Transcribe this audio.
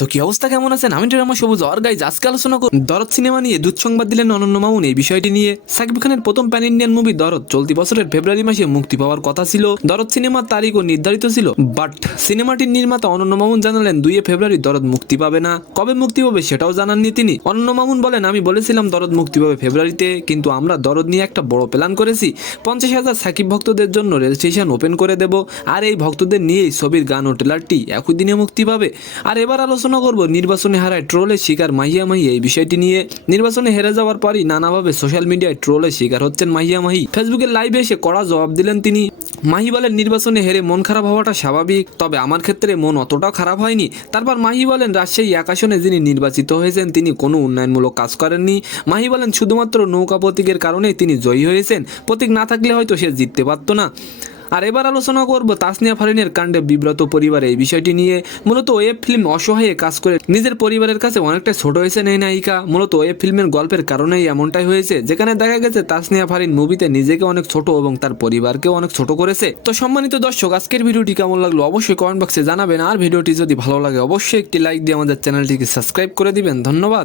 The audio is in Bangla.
তো কি অবস্থা, কেমন আছেন? আমি ড্রামা সবুজ আর গাইজ আজকে আলোচনা করব দরদ সিনেমা নিয়ে। দুঃসংবাদ দিলেন অনন্য মামুন এই বিষয়টি নিয়ে। সাকিব খানের প্রথম প্যান ইন্ডিয়ান মুভি দরদ চলতি বছরের ফেব্রুয়ারি মাসে মুক্তি পাওয়ার কথা ছিল। দরদ সিনেমার তারিখও নির্ধারিত ছিল, বাট সিনেমাটির নির্মাতা অনন্য মামুন জানালেন 2 ফেব্রুয়ারি দরদ মুক্তি পাবে না। কবে মুক্তি পাবে সেটাও জানাননি তিনি। অনন্য মামুন বলেন, আমি বলেছিলাম দরদ মুক্তি পাবে ফেব্রুয়ারিতে, কিন্তু আমরা দরদ নিয়ে একটা বড় প্ল্যান করেছি। 50,000 সাকিব ভক্তদের জন্য রেজিস্ট্রেশন ওপেন করে দেব, আর এই ভক্তদের নিয়েই ছবির গান ও ট্রেলারটি একই দিনে মুক্তি পাবে। আর এবার আলোচনা করব নির্বাচনে হারায় ট্রোলের শিকার মাহিয়া মাহি এই বিষয়টি নিয়ে। নির্বাচনে হেরে যাওয়ার পরই নানাভাবে সোশ্যাল মিডিয়ায় ট্রোলের শিকার হচ্ছেন মাহিয়া মাহি। ফেসবুকের লাইভে এসে কড়া জবাব দিলেন তিনি। মাহি বলেন, নির্বাচনে হেরে মন খারাপ হওয়াটা স্বাভাবিক, তবে আমার ক্ষেত্রে মন অতটাও খারাপ হয়নি। তারপর মাহি বলেন, রাজশাহী 1 আসনে যিনি নির্বাচিত হয়েছেন তিনি কোনো উন্নয়নমূলক কাজ করেননি। মাহি বলেন, শুধুমাত্র নৌকা প্রতীকের কারণেই তিনি জয়ী হয়েছেন, প্রতীক না থাকলে হয়তো সে জিততে পারত না। আর এবার আলোচনা করব তাসনিয়া ফারিনের কাণ্ডে বিব্রত পরিবার এই বিষয়টি নিয়ে। মূলত ওয়েব ফিল্ম অসহায়ে কাজ করে নিজের পরিবারের কাছে অনেকটা ছোট হয়েছেন এই নায়িকা। মূলত ওয়েব ফিল্মের গল্পের কারণেই এমনটাই হয়েছে, যেখানে দেখা গেছে তাসনিয়া ফারিন মুভিতে নিজেকে অনেক ছোট এবং তার পরিবারকেও অনেক ছোট করেছে। তো সম্মানিত দর্শক, আজকের ভিডিওটি কেমন লাগলো অবশ্যই কমেন্ট বক্সে জানাবেন। আর ভিডিওটি যদি ভালো লাগে অবশ্যই একটি লাইক দিয়ে আমাদের চ্যানেলটিকে সাবস্ক্রাইব করে দিবেন। ধন্যবাদ।